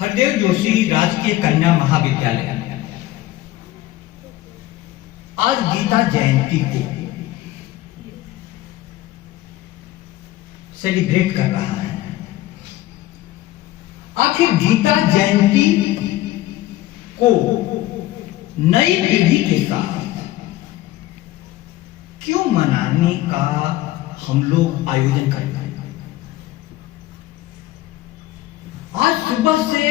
हरदेव जोशी राजकीय कन्या महाविद्यालय आज गीता जयंती को सेलिब्रेट कर रहा है। आखिर गीता जयंती को नई पीढ़ी के साथ क्यों मनाने का हम लोग आयोजन करते हैं? आज सुबह से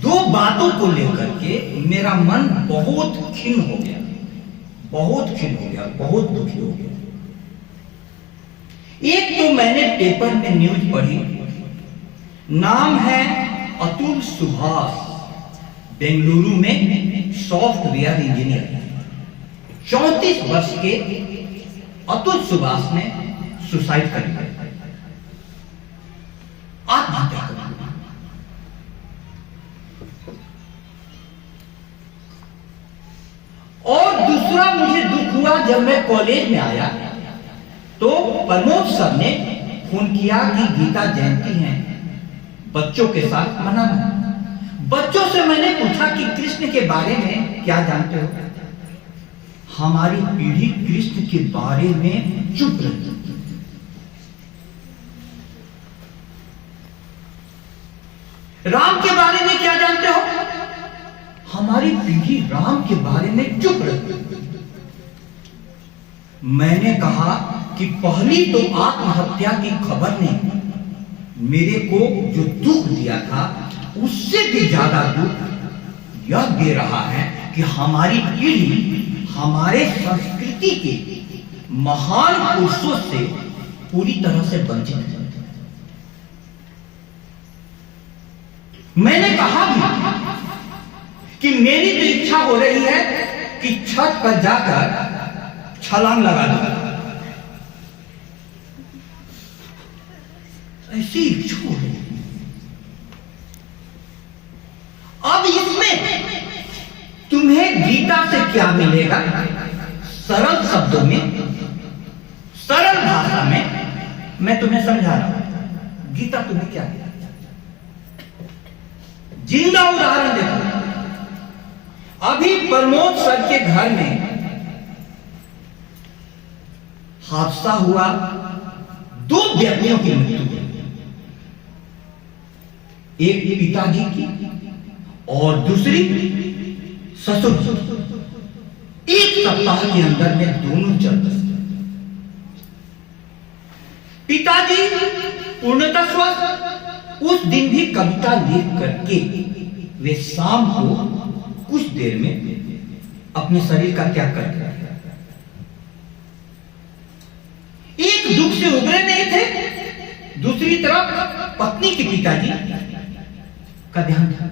दो बातों को लेकर के मेरा मन बहुत खिन्न हो गया, बहुत दुखी हो गया। एक तो मैंने पेपर में न्यूज पढ़ी, नाम है अतुल सुभाष, बेंगलुरु में सॉफ्टवेयर इंजीनियर। 34 वर्ष के अतुल सुभाष ने सुसाइड कर लिया, आत्महत्या कर लिया। और दूसरा मुझे दुख हुआ जब मैं कॉलेज में आया तो प्रमोद सर ने फोन किया कि गीता जयंती है, बच्चों के साथ मनाना। बच्चों से मैंने पूछा कि कृष्ण के बारे में क्या जानते हो? हमारी पीढ़ी कृष्ण के बारे में चुप रही। राम के बारे में क्या जानते हो? हमारी पीढ़ी राम के बारे में चुप रही। मैंने कहा कि पहली तो आत्महत्या की खबर ने मेरे को जो दुख दिया था, उससे भी ज्यादा दुख यह दे रहा है कि हमारी पीढ़ी हमारे संस्कृति के महान पुरुषों से पूरी तरह से वंचित है। मैंने कहा भी कि मेरी तो इच्छा हो रही है कि छत पर जाकर छलांग लगा दूं। ऐसी इच्छा हो रही है। अब इसमें तुम्हें गीता से क्या मिलेगा? सरल शब्दों में, सरल भाषा में मैं तुम्हें समझा रहा हूं। गीता तुम्हें क्या मिलेगा? जिंदा उदाहरण देखो। अभी प्रमोद सर के घर में हादसा हुआ, 2 व्यक्तियों की मृत्यु हुई, एक पिताजी की और दूसरी ससुर की। 1 सप्ताह के अंदर में दोनों चल बसे। पिताजी पूर्णतः स्वस्थ। उस दिन भी कविता लिख करके वे शाम को कुछ देर में अपने शरीर का त्याग कर दिया। एक दुख से उबरे नहीं थे, दूसरी तरफ पत्नी के पिताजी का ध्यान था।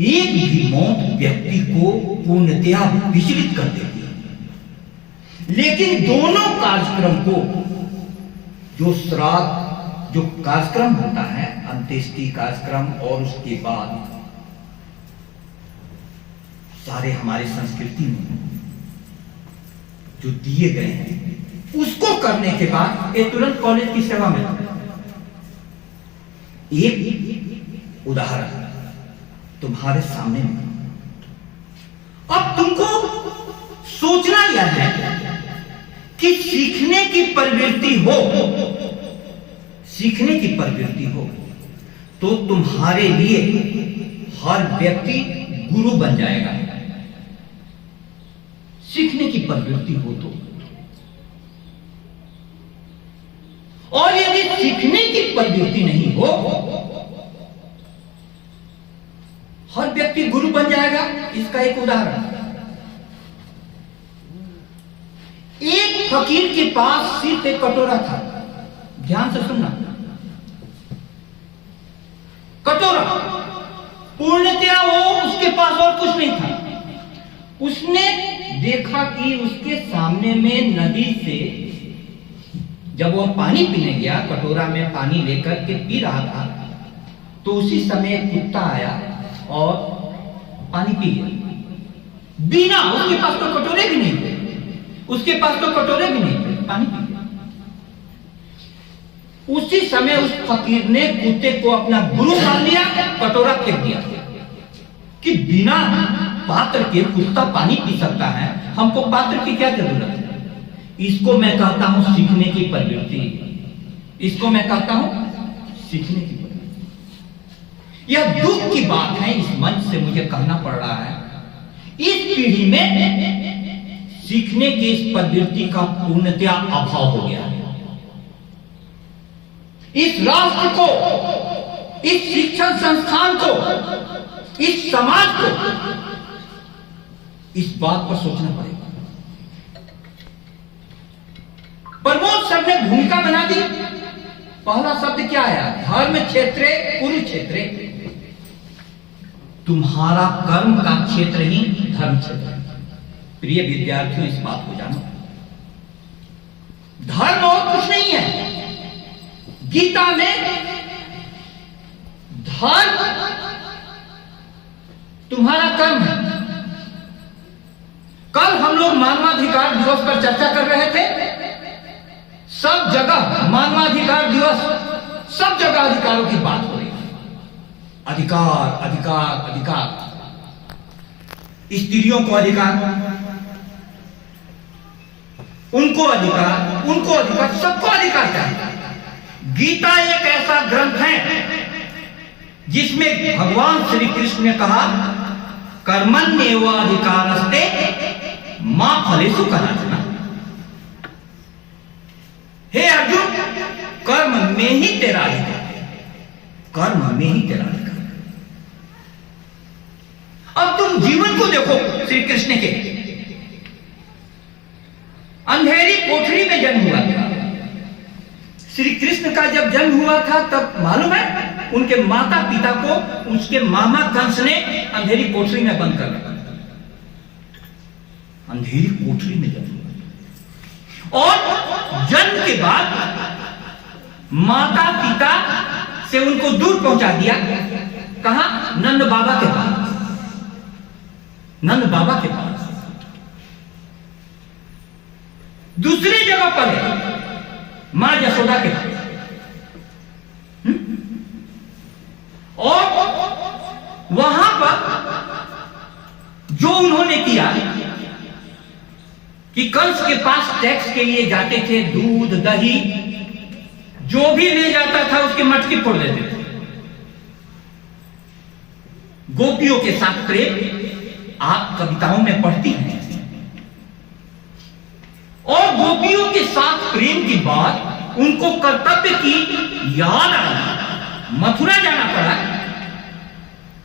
एक भी मौत व्यक्ति को पूर्णतया विचलित कर देती है, लेकिन दोनों कार्यक्रम को, जो श्राद्ध, जो कार्यक्रम होता है, अंत्येष्टि कार्यक्रम, और उसके बाद सारे हमारे संस्कृति में जो दिए गए हैं, उसको करने के बाद ये तुरंत कॉलेज की सेवा में। एक उदाहरण तुम्हारे सामने में। अब तुमको सोचना यह है कि सीखने की प्रवृत्ति हो तो तुम्हारे लिए हर व्यक्ति गुरु बन जाएगा। सीखने की प्रवृत्ति हो तो, और यदि सीखने की प्रवृत्ति नहीं हो, हर व्यक्ति गुरु बन जाएगा। इसका एक उदाहरण, एक फकीर के पास सिर्फ एक कटोरा था। ध्यान से सुनना। कटोरा, पूर्णतया वो उसके पास और कुछ नहीं था। उसने देखा कि उसके सामने में नदी से जब वो पानी पीने गया, कटोरा में पानी लेकर के पी रहा था, तो उसी समय एक कुत्ता आया और पानी पी गया। बिना, उसके पास तो कटोरे भी नहीं थे, पानी पी गया। उसी समय उस फकीर ने कुत्ते को अपना गुरु मान लिया, कटोरा फेंक दिया कि बिना पात्र के कुत्ता पानी पी सकता है, हमको पात्र की क्या जरूरत है। इसको मैं कहता हूं सीखने की प्रवृत्ति, इसको मैं कहता हूं सीखने की प्रवृत्ति। यह दुख की बात है, इस मंच से मुझे कहना पड़ रहा है, इस पीढ़ी में सीखने की इस प्रवृत्ति का पूर्णतया अभाव हो गया है। इस राष्ट्र को, इस शिक्षण संस्थान को, इस समाज को इस बात पर सोचना पड़ेगा। प्रमोद सर ने भूमिका बना दी। पहला शब्द क्या आया? धर्म क्षेत्रे कुरुक्षेत्रे। तुम्हारा कर्म का क्षेत्र ही धर्म क्षेत्र है। प्रिय विद्यार्थियों, इस बात को जानो, धर्म और कुछ नहीं है। गीता में धर्म तुम्हारा कर्म है। कल हम लोग मानवाधिकार दिवस पर चर्चा कर रहे थे। सब जगह मानवाधिकार दिवस, सब जगह अधिकारों की बात हो रही है। अधिकार अधिकार अधिकार, स्त्रियों को अधिकार, उनको अधिकार, उनको अधिकार, सबको अधिकार चाहिए। गीता एक ऐसा ग्रंथ है जिसमें भगवान श्री कृष्ण ने कहा, कर्मण्येवाधिकारस्ते मा फलेषु कदाचन। हे अर्जुन, कर्म में ही तेरा अधिकार है, कर्म में ही तेरा अधिकार है। अब तुम जीवन को देखो श्री कृष्ण के। अंधेरी कोठरी में जन्म हुआ था। श्री कृष्ण का जब जन्म हुआ था तब मालूम है उनके माता पिता को उसके मामा कंस ने अंधेरी कोठरी में बंद कर रखा। अंधेरी कोठरी में जन्म हुआ और जन्म के बाद माता पिता से उनको दूर पहुंचा दिया। कहां? नंद बाबा के पास, नंद बाबा के पास। दूसरी जगह पर है मां यशोदा के पास। और वहां पर जो उन्होंने किया कि कंस के पास टैक्स के लिए जाते थे, दूध दही जो भी ले जाता था उसकी मटकी फोड़ देते थे। गोपियों के साथ प्रेम आप कविताओं में पढ़ती हैं। और गोपियों के साथ प्रेम की बात उनको कर्तव्य की याद आई, मथुरा जाना पड़ा।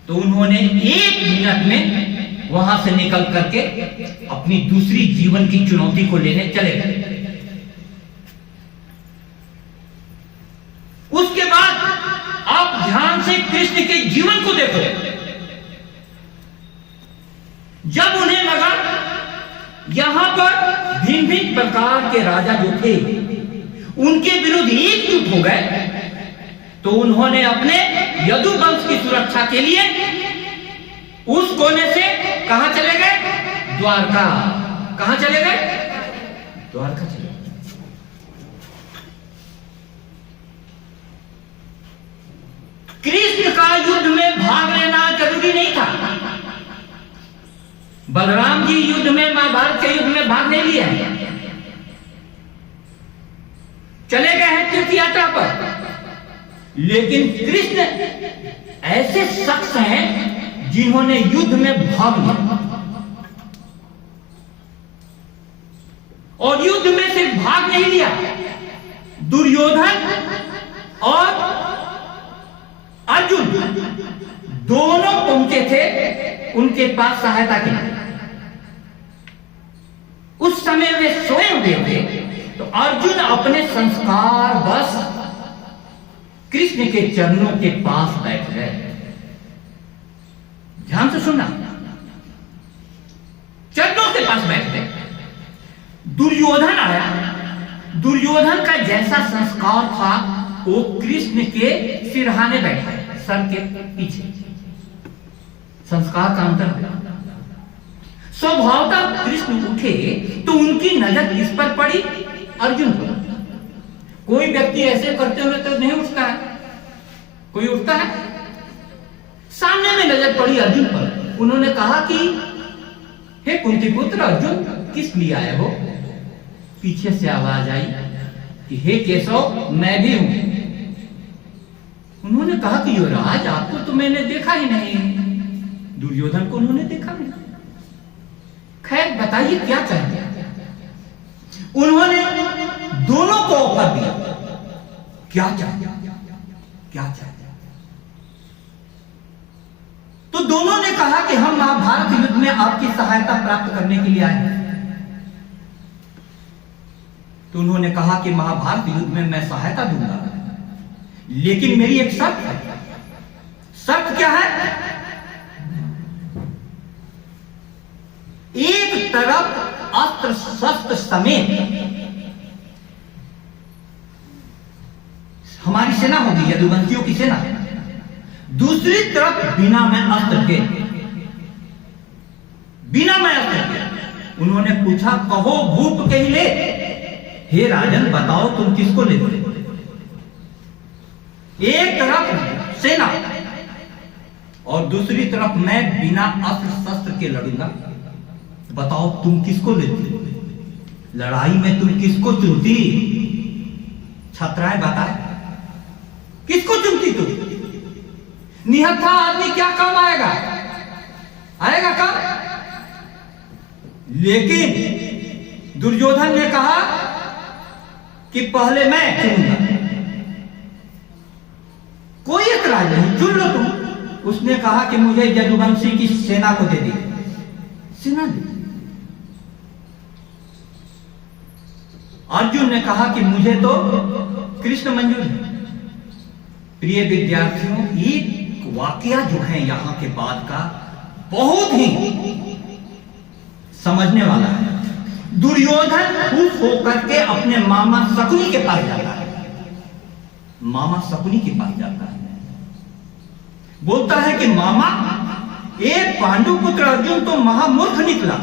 तो उन्होंने 1 मिनट में वहां से निकल करके अपनी दूसरी जीवन की चुनौती को लेने चले गए। उसके बाद आप ध्यान से कृष्ण के जीवन को देखो। जब उन्हें लगा यहां पर भिन्न भिन्न प्रकार के राजा जो थे उनके विरुद्ध एकजुट हो गए, तो उन्होंने अपने यदु वंश की सुरक्षा के लिए उस कोने से कहां चले गए? द्वारका। कहां चले गए? द्वारका चले गए। कृष्ण का युद्ध में भाग लेना जरूरी नहीं था। बलराम जी युद्ध में, महाभारत के युद्ध में भाग नहीं लिया, चले गए हैं तीर्थ यात्रा पर। लेकिन कृष्ण ऐसे शख्स हैं जिन्होंने युद्ध में भाग लिया। और युद्ध में सिर्फ भाग नहीं लिया, दुर्योधन और अर्जुन दोनों पहुंचे थे उनके पास सहायता के लिए। उस समय वे सोए हुए थे, तो अर्जुन अपने संस्कार बस कृष्ण के चरणों के पास बैठ गए। ध्यान से सुनना, चरणों के पास बैठ गए। दुर्योधन आया। दुर्योधन का जैसा संस्कार था वो कृष्ण के सिरहाने बैठा, सर के पीछे। संस्कार का अंतर है। स्वभावतः कृष्ण उठे तो उनकी नजर किस पर पड़ी? अर्जुन पर। कोई व्यक्ति ऐसे करते हुए तो नहीं उठता है, कोई उठता है। सामने में नजर पड़ी अर्जुन पर। उन्होंने कहा कि हे कुंती पुत्र अर्जुन, किस लिए आए हो? पीछे से आवाज आई कि हे केशव, मैं भी हूं। उन्होंने कहा कि युवराज, आपको तो मैंने देखा ही नहीं। दुर्योधन को उन्होंने देखा नहीं। खैर बताइए क्या चाहिए? उन्होंने दोनों को ऑफर दिया। क्या चाहिए? क्या चाहिए? तो दोनों ने कहा कि हम महाभारत युद्ध में आपकी सहायता प्राप्त करने के लिए आए हैं। तो उन्होंने कहा कि महाभारत युद्ध में मैं सहायता दूंगा, लेकिन मेरी एक शर्त है। शर्त क्या है? एक तरफ अस्त्र शस्त्र समेत हमारी सेना होगी, यदुवंशियों की सेना, दूसरी तरफ बिना मैं अस्त्र के, बिना मैं अस्त्र के। उन्होंने पूछा, कहो भूप के ही ले। हे राजन, बताओ तुम किसको लेते? एक तरफ सेना और दूसरी तरफ मैं बिना अस्त्र शस्त्र के लड़ूंगा। बताओ तुम किसको लेते? लड़ाई में तुम किसको चुनती? छात्राएं बताए, किसको चुनती तुम? निहत्था आदमी क्या काम आएगा? आएगा काम? लेकिन दुर्योधन ने कहा कि पहले मैं चुनूंगा। कोई एतराज नहीं, चुन लो तुम। उसने कहा कि मुझे यदुवंशी की सेना को दे दी। सेना दे। अर्जुन ने कहा कि मुझे तो कृष्ण मंजूर है। प्रिय विद्यार्थियों, एक वाकया जो है यहां के बाद का बहुत ही समझने वाला है। दुर्योधन खुश होकर के अपने मामा शकुनी के पास जाता है। मामा शकुनी के पास जाता है, बोलता है कि मामा, एक पांडु पुत्र अर्जुन तो महामूर्ख निकला।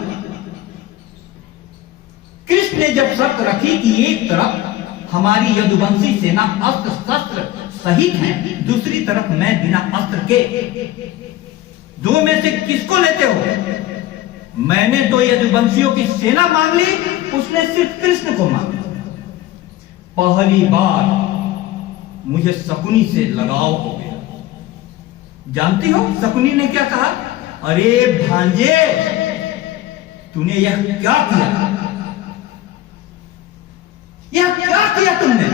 कृष्ण ने जब शर्त रखी कि एक तरफ हमारी यदुवंशी सेना अस्त्र शस्त्र सहित है, दूसरी तरफ मैं बिना अस्त्र के, दो में से किसको लेते हो? मैंने तो यदुवंशियों की सेना मांग ली, उसने सिर्फ कृष्ण को मांगा। पहली बार मुझे शकुनी से लगाव हो गया। जानती हो शकुनी ने क्या कहा? अरे भांजे, तूने यह क्या किया? यह क्या किया तुमने?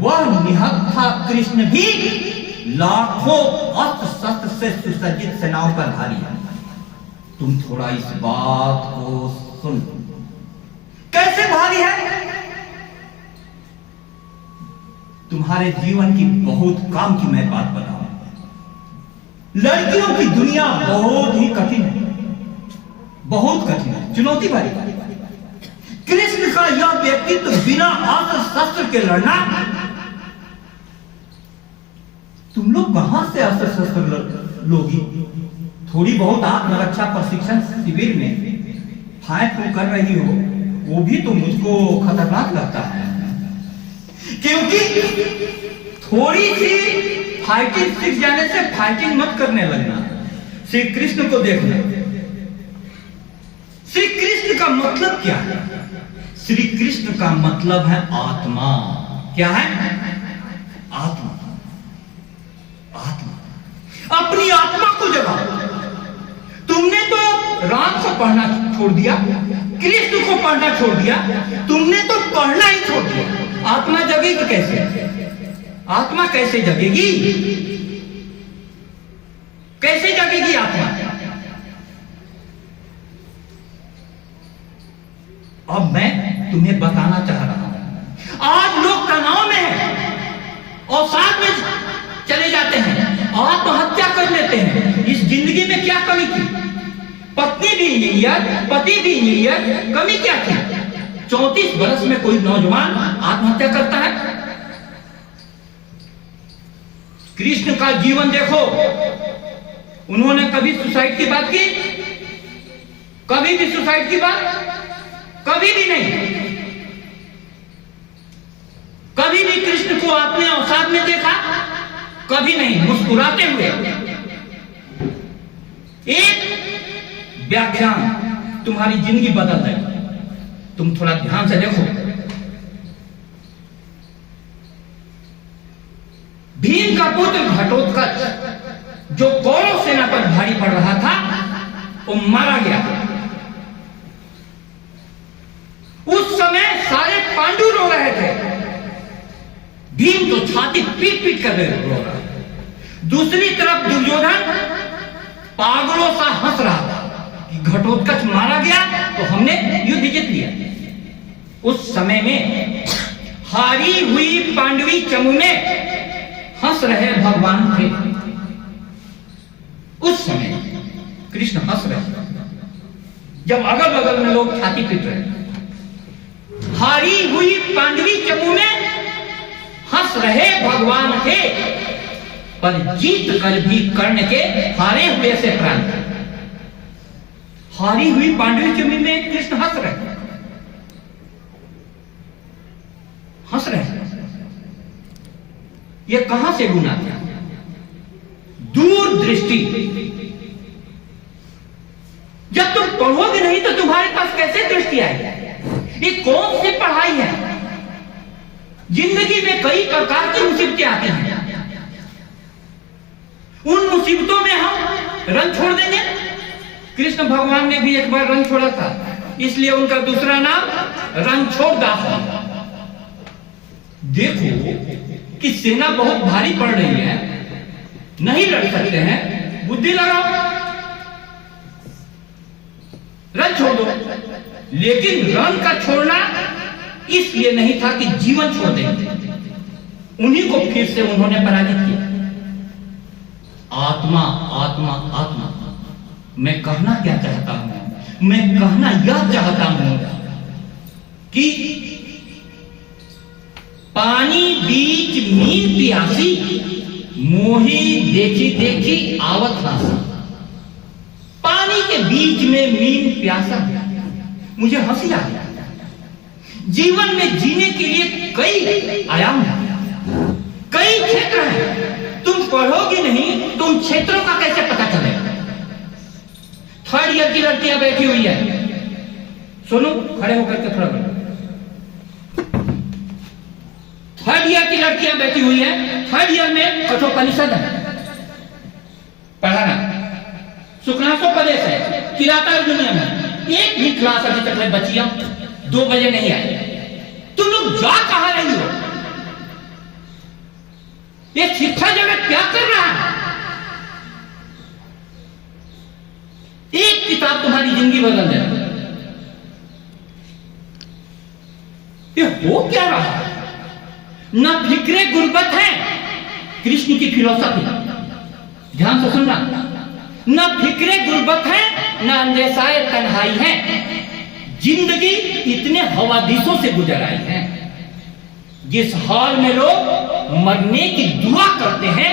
वह निहत्था कृष्ण भी लाखों अस्त्र शस्त्र से सुसज्जित सेनाओं पर भारी है। तुम थोड़ा इस बात को सुन। कैसे भारी है? तुम्हारे जीवन की बहुत काम की मैं बात बताऊं। लड़कियों की दुनिया बहुत ही कठिन है, बहुत कठिन है, चुनौती भरी। कृष्ण का यह व्यक्तित्व बिना अस्त्र शस्त्र के लड़ना, तुम लोग कहां से अस्त्र शस्त्र लोगी? थोड़ी बहुत आत्मरक्षा प्रशिक्षण शिविर में फाय फू कर रही हो, वो भी तो मुझको खतरनाक लगता है। क्योंकि थोड़ी सी फाइटिंग सीख जाने से फाइटिंग मत करने लगना। श्री कृष्ण को देखना। श्री कृष्ण का मतलब क्या है? श्री कृष्ण का मतलब है आत्मा। क्या है? आत्मा। आत्मा। अपनी आत्मा को जगाओ। तुमने तो राम को पढ़ना छोड़ दिया, कृष्ण को पढ़ना छोड़ दिया, तुमने तो पढ़ना ही छोड़ दिया। आत्मा जगेगी कैसे? आत्मा कैसे जगेगी? कैसे जगेगी आत्मा? अब मैं तुम्हें बताना चाह रहा हूं। आज लोग तनाव में हैं और साथ में चले जाते हैं, आत्महत्या कर लेते हैं। इस जिंदगी में क्या कमी थी? पत्नी भी इंजीनियर, पति भी इंजीनियर, कमी क्या थी? 34 वर्ष में कोई नौजवान आत्महत्या करता है। कृष्ण का जीवन देखो, उन्होंने कभी सुसाइड की बात की? कभी भी सुसाइड की बात? कभी भी नहीं। कभी भी कृष्ण को आपने अवसाद में देखा? कभी नहीं, मुस्कुराते हुए। एक व्याख्यान तुम्हारी जिंदगी बदल देगा। तुम थोड़ा ध्यान से देखो। भीम का पुत्र घटोत्कच जो कौरव सेना पर भारी पड़ रहा था, वो मारा गया। उस समय सारे पांडु रो रहे थे। भीम तो छाती पीट पीट कर रो रहा। दूसरी तरफ दुर्योधन पागलों सा हंस रहा था कि घटोत्कच मारा गया तो हमने युद्ध जीत लिया। उस समय में हारी हुई पांडवी चमू में हंस रहे भगवान थे। उस समय कृष्ण हंस रहे जब अगल बगल में लोग छाती पीट रहे। हारी हुई पांडवी चमू में हंस रहे भगवान थे, पर जीत कर भी कर्ण के हारे हुए से प्राण। हारी हुई पांडवी चमू में कृष्ण हंस रहे, हंस रहे। ये कहां से गुना था? दूरदृष्टि। जब तुम पढ़ोगे नहीं तो तुम्हारे पास कैसे दृष्टि आएगी? ये कौन सी पढ़ाई है? जिंदगी में कई प्रकार की मुसीबतें आती हैं। उन मुसीबतों में हम रंग छोड़ देंगे। कृष्ण भगवान ने भी एक बार रंग छोड़ा था, इसलिए उनका दूसरा नाम रणछोड़दास है। देखो कि सेना बहुत भारी पड़ रही है, नहीं लड़ सकते हैं, बुद्धि लगाओ, रण छोड़ दो। लेकिन रण का छोड़ना इसलिए नहीं था कि जीवन छोड़ देंगे। उन्हीं को फिर से उन्होंने पराजित किया। आत्मा आत्मा आत्मा। मैं कहना क्या चाहता हूं? मैं कहना यह चाहता हूं कि पानी बीच मीन प्यासी, मोही देखी देखी आवत हासी। पानी के बीच में मीन प्यासा, मुझे हंसी आ गया। जीवन में जीने के लिए कई आयाम हैं, कई क्षेत्र हैं। तुम पढ़ोगी नहीं, तुम क्षेत्रों का कैसे पता चलेगा? थर्ड ईयर की लड़कियां बैठी हुई है, सुनो, खड़े होकर के थोड़ा बैठो। थर्ड ईयर की लड़कियां बैठी हुई है। थर्ड ईयर में कठोपनिषद है पढ़ाना, सुखनासोपदेश है, किराता अर्जुनिया में। एक भी क्लास अभी तक बच्चियां 2 बजे नहीं आई। तुम लोग जा कहां रही हो? ये शिक्षा जगत क्या कर रहा है? एक किताब तुम्हारी जिंदगी बदल देगा। ये हो क्या रहा है? न फिक्रे गुर्बत है, कृष्ण की फिलोसफी, ध्यान से सुनना। न फिक्रे गुर्बत है, न अंदेशाए तन्हाई है। जिंदगी इतने हवादिशों से गुजर आई है, जिस हाल में लोग मरने की दुआ करते हैं,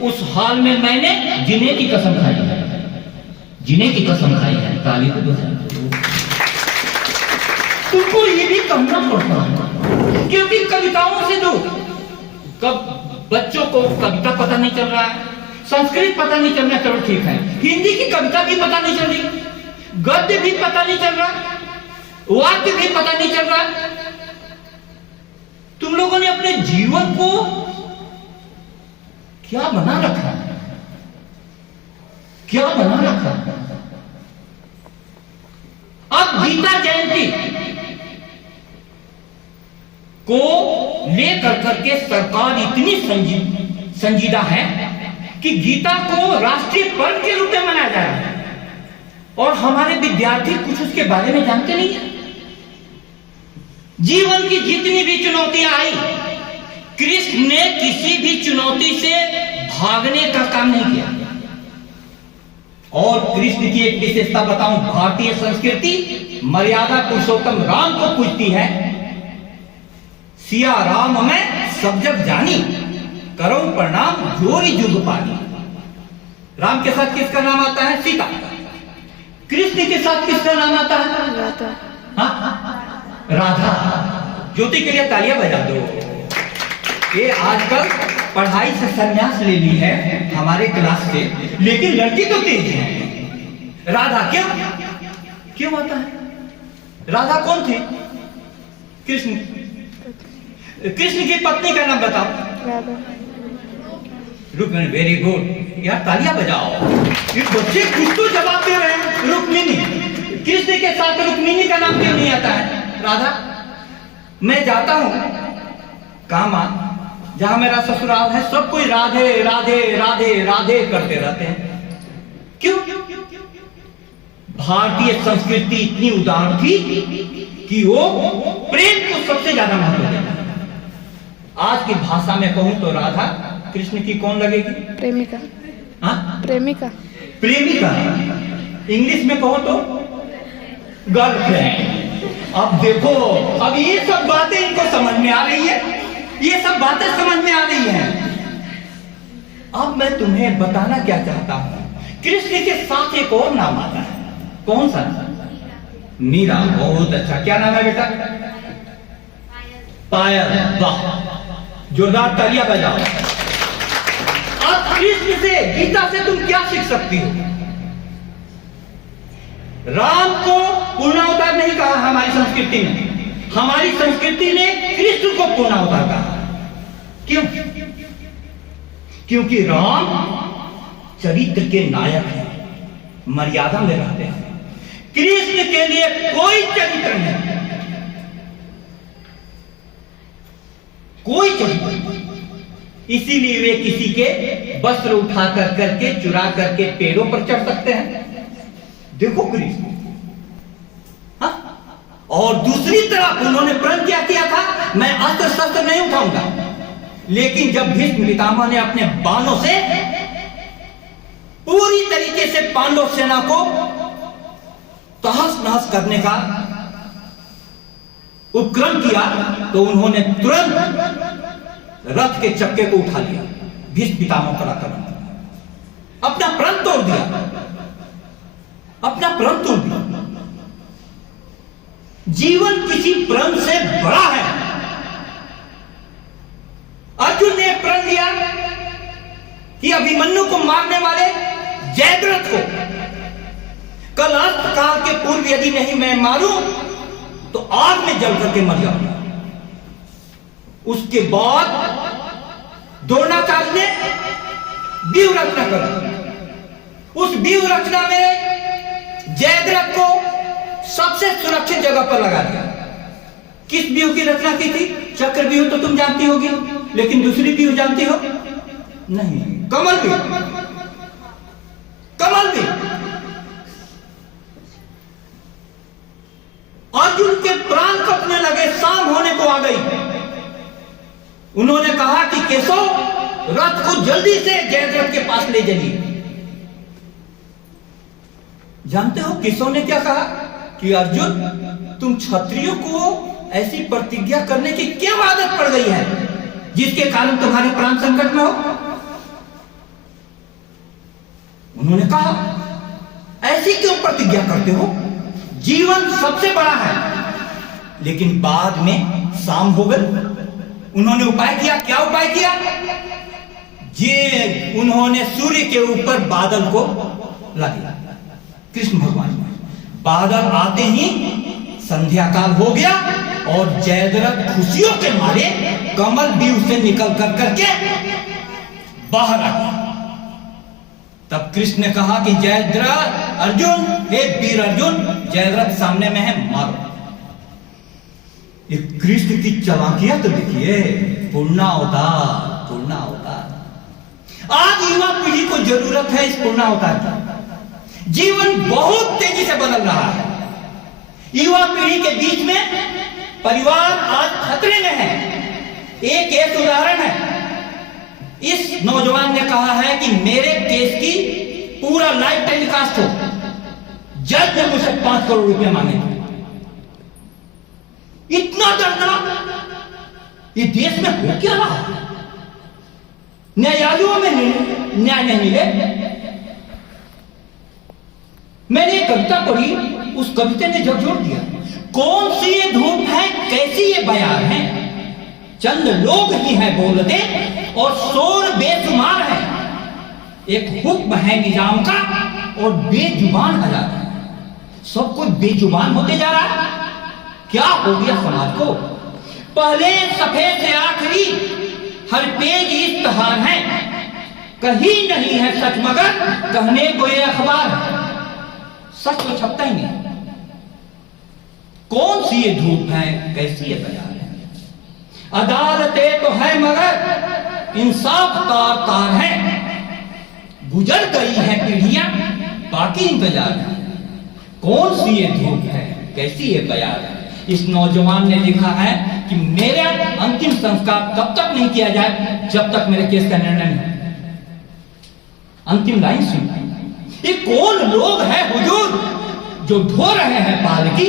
उस हाल में मैंने जीने की कसम खाई है, जीने की कसम खाई है। ताली तो तुमको ये भी कहना पड़ता है, क्योंकि कविताओं से जो कब बच्चों को कविता पता नहीं चल रहा है, संस्कृत पता नहीं चल रहा, चलो ठीक है, हिंदी की कविता भी पता नहीं चल रही, गद्य भी पता नहीं चल रहा, वाक्य भी पता नहीं चल रहा। तुम लोगों ने अपने जीवन को क्या बना रखा है? क्या बना रखा है? अब गीता जयंती को लेकर करके सरकार इतनी संजीदा है कि गीता को राष्ट्रीय पर्व के रूप में मनाया जा रहा है, और हमारे विद्यार्थी कुछ उसके बारे में जानते नहीं है। जीवन की जितनी भी चुनौतियां आई, कृष्ण ने किसी भी चुनौती से भागने का काम नहीं किया। और कृष्ण की एक विशेषता बताऊं, भारतीय संस्कृति मर्यादा पुरुषोत्तम राम को पूजती है। सिया राम में सब जग जानी, करो प्रणाम जोरी जुग पानी। राम के साथ किसका नाम आता है? सीता। कृष्ण के साथ किसका नाम आता है? राधा। राधा। ज्योति के लिए तालियां बजा दो। ये आजकल पढ़ाई से संन्यास ले ली है हमारे क्लास से, लेकिन लड़की तो तेज है। राधा क्यों आता है? राधा कौन थी? कृष्ण की पत्नी का नाम बताओ। रुक्मिणी। वेरी गुड यार, तालियां बजाओ। ये बच्चे कुछ तो जवाब दे रहे हैं। रुक्मिणी। कृष्ण के साथ रुक्मिणी का नाम क्यों नहीं आता है? राधा। मैं जाता हूं कामा, जहां मेरा ससुराल है, सब कोई राधे राधे राधे राधे करते रहते हैं। क्यों? भारतीय संस्कृति इतनी उदार थी कि वो प्रेम को सबसे ज्यादा महत्व देता है। आज की भाषा में कहूं तो राधा कृष्ण की कौन लगेगी? प्रेमिका। हाँ, प्रेमिका। इंग्लिश में कहो तो गर्लफ्रेंड। अब देखो, अब ये सब बातें इनको समझ में आ रही है, ये सब बातें समझ में आ रही हैं। अब मैं तुम्हें बताना क्या चाहता हूं, कृष्ण के साथ एक और नाम आता है। कौन सा? मीरा। बहुत अच्छा। क्या नाम है बेटा? पायल। वाह, जोरदार तालियां बजाओ। अब कृष्ण से, गीता से तुम क्या सीख सकती हो? राम को पूर्णावतार नहीं कहा हमारी संस्कृति में। हमारी संस्कृति ने कृष्ण को पूर्णावतार कहा। क्यों? क्योंकि राम चरित्र के नायक हैं, मर्यादा में रहते हैं। कृष्ण के लिए कोई चरित्र नहीं, कोई चरित्र। इसीलिए वे किसी के वस्त्र उठा कर करके, चुरा करके पेड़ों पर चढ़ सकते हैं। देखो कृष्ण। हाँ? और दूसरी तरफ उन्होंने प्रण क्या किया था? मैं अस्त्र शस्त्र नहीं उठाऊंगा। लेकिन जब भीष्म पितामह ने अपने बाणों से पूरी तरीके से पांडव सेना को तहस नहस करने का उपक्रम किया, तो उन्होंने तुरंत रथ के चक्के को उठा लिया। भीष्म पितामह पर आक्रमण, अपना प्रण तोड़ दिया, अपना प्रण तोड़ दिया। जीवन किसी प्रण से बड़ा है। अर्जुन ने प्रण लिया कि अभिमन्यु को मारने वाले जयद्रथ को कल अंत काल के पूर्व यदि नहीं मैं मारूं तो आग में जल करके मर जाऊंगा। उसके बाद द्रोणाचार्य ने व्यूह रचना कर, उस व्यूह रचना में जयद्रथ को सबसे सुरक्षित जगह पर लगा दिया। किस व्यूह की रचना की थी? चक्र व्यूह तो तुम जानती होगी, लेकिन दूसरी व्यूह जानती हो? नहीं। कमल व्यूह। कमल व्यूह। अर्जुन के प्राण कपने लगे, शाम होने को आ गई। उन्होंने कहा कि केशव, रथ को जल्दी से जयद्रथ के पास ले जाइए। जानते हो केशव ने क्या कहा? कि अर्जुन, तुम क्षत्रियों को ऐसी प्रतिज्ञा करने की क्या आदत पड़ गई है जिसके कारण तुम्हारे प्राण संकट में हो? उन्होंने कहा, ऐसी क्यों प्रतिज्ञा करते हो? जीवन सबसे बड़ा है। लेकिन बाद में शाम हो गई। उन्होंने उपाय किया। क्या उपाय किया? ये उन्होंने सूर्य के ऊपर बादल को लगा। कृष्ण भगवान, बादल आते ही संध्या काल हो गया और जयद्रथ खुशियों के मारे कमल व्यूह से निकल कर करके बाहर आ गया। तब कृष्ण ने कहा कि जयद्रथ, अर्जुन, हे वीर अर्जुन, जयद्रथ सामने में है, मारो। ये कृष्ण की चालाकियां तो देखिए। पूर्णावतार, पूर्णावतार। आज युवा पीढ़ी को जरूरत है इस पूर्णावतार की। जीवन बहुत तेजी से बदल रहा है। युवा पीढ़ी के बीच में परिवार आज खतरे में है। एक उदाहरण है। इस नौजवान ने कहा है कि मेरे केस की पूरा लाइव टेलीकास्ट हो। जज ने मुझसे 5 करोड़ रुपए मांगे। इतना डरना ये देश में हो क्या रहा है? न्यायालयों में न्याय नहीं मिले। मैंने एक कविता पढ़ी, उस कविता ने झकझोर दिया। कौन सी ये धूप है, कैसी ये बयार है, चंद लोग ही हैं बोलते और शोर बेशुमार है। एक हुक्म है निजाम का और बेजुबान हजार है। सब कुछ बेजुबान होते जा रहा है। क्या हो गया समाज को? पहले सफे से आखिरी हर पेज इश्तहार है। कहीं नहीं है सच मगर कहने को ये अखबार है। सच तो छपता ही नहीं। कौन सी ये धूप है, कैसी ये बयान है। अदालतें तो है मगर इंसाफ तार तार है। गुजर गई है पीढ़ियां बाकी इंतजार है। कौन सी ये धूप है, कैसी ये बयान है। इस नौजवान ने लिखा है कि मेरा अंतिम संस्कार तब तक नहीं किया जाए जब तक मेरे केस का निर्णय नहीं। अंतिम लाइन सुन। ये कौन लोग हैं हुजूर जो ढो रहे हैं पालकी।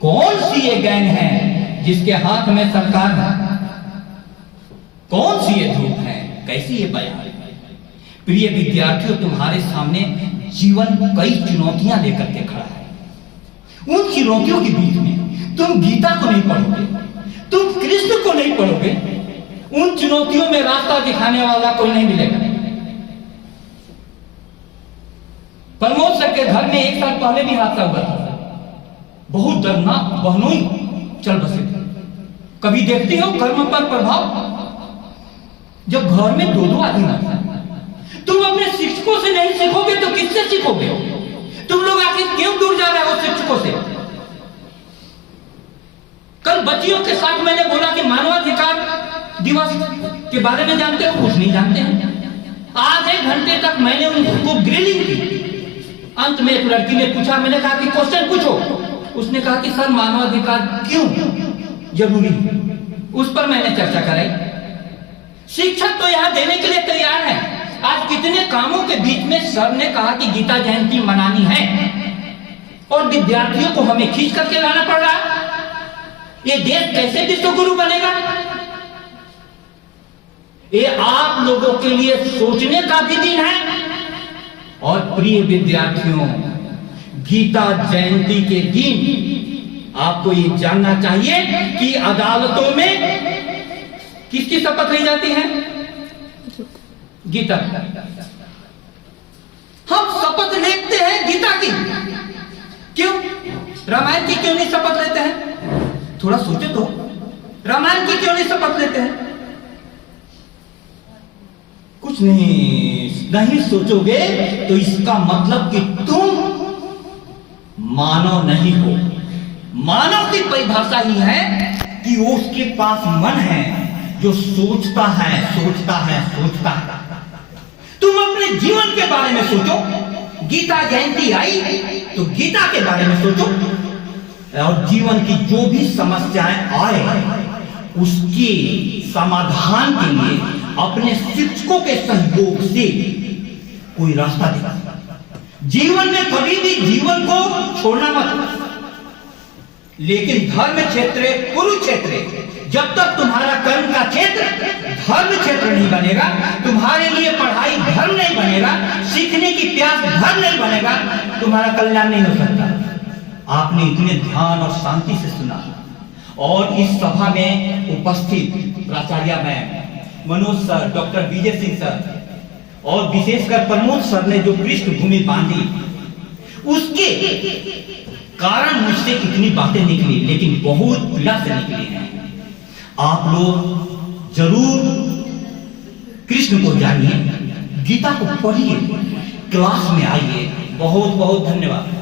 कौन सी ये गैंग है जिसके हाथ में सरकार है। कौन सी ये धूप है, कैसी ये बयान। प्रिय विद्यार्थियों, तुम्हारे सामने जीवन कई चुनौतियां लेकर के खड़ा है। उन चुनौतियों के बीच में तुम गीता को नहीं पढ़ोगे, तुम कृष्ण को नहीं पढ़ोगे, उन चुनौतियों में रास्ता दिखाने वाला कोई नहीं मिलेगा। प्रमोद सर के घर में एक साल पहले भी हादसा हुआ था। बहुत दर्दनाक, बहनोई चल बसे थे। कभी देखते हो कर्म पर प्रभाव। जब घर में दो आदमी आता है, तुम अपने शिक्षकों से नहीं सीखोगे तो किससे सीखोगे। तुम लोग आखिर क्यों दूर जा रहे हो शिक्षकों से। कल बच्चियों के साथ मैंने बोला कि मानवाधिकार दिवस के बारे में जानते हो, कुछ नहीं जानते हैं। आधे घंटे तक मैंने उनको ग्रिलिंग की। अंत में एक लड़की ने पूछा, मैंने कहा कि क्वेश्चन पूछो। उसने कहा कि सर मानवाधिकार क्यों जरूरी है। उस पर मैंने चर्चा कराई। शिक्षक तो यहां देने के लिए तैयार है। आज कितने कामों के बीच में सर ने कहा कि गीता जयंती मनानी है और विद्यार्थियों को हमें खींच करके लाना पड़ रहा है। ये देश कैसे विश्वगुरु बनेगा। ये आप लोगों के लिए सोचने का भी दिन है। और प्रिय विद्यार्थियों, गीता जयंती के दिन आपको ये जानना चाहिए कि अदालतों में किसकी शपथ ली जाती है। गीता। हम शपथ लेते हैं गीता की, क्यों रामायण की क्यों नहीं शपथ लेते हैं। थोड़ा सोचो तो, रामायण की क्यों नहीं शपथ लेते हैं। कुछ नहीं सोचोगे तो इसका मतलब कि तुम मानव नहीं हो। मानव की परिभाषा ही है कि वो उसके पास मन है जो सोचता है। तुम अपने जीवन के बारे में सोचो। गीता जयंती आई तो गीता के बारे में सोचो और जीवन की जो भी समस्याएं आए उसके समाधान के लिए अपने शिक्षकों के सहयोग से कोई रास्ता दिखा। जीवन में कभी भी जीवन को छोड़ना मत। लेकिन धर्म क्षेत्र कुरुक्षेत्र, जब तक तुम्हारा कर्म का क्षेत्र धर्म क्षेत्र नहीं बनेगा, तुम्हारे लिए पढ़ाई धर्म नहीं बनेगा, सीखने की प्यास धर्म नहीं बनेगा, तुम्हारा कल्याण नहीं हो सकता। आपने इतने ध्यान और शांति से सुना और इस सभा में उपस्थित प्राचार्य ma'am, Manoj sir, doctor Vijay Singh sir और विशेषकर प्रमोद सर ने जो पृष्ठभूमि बांधी, उसके कारण मुझसे इतनी बातें निकली, लेकिन बहुत पीड़ा से निकली है। आप लोग जरूर कृष्ण को जानिए, गीता को पढ़िए, क्लास में आइए। बहुत बहुत धन्यवाद।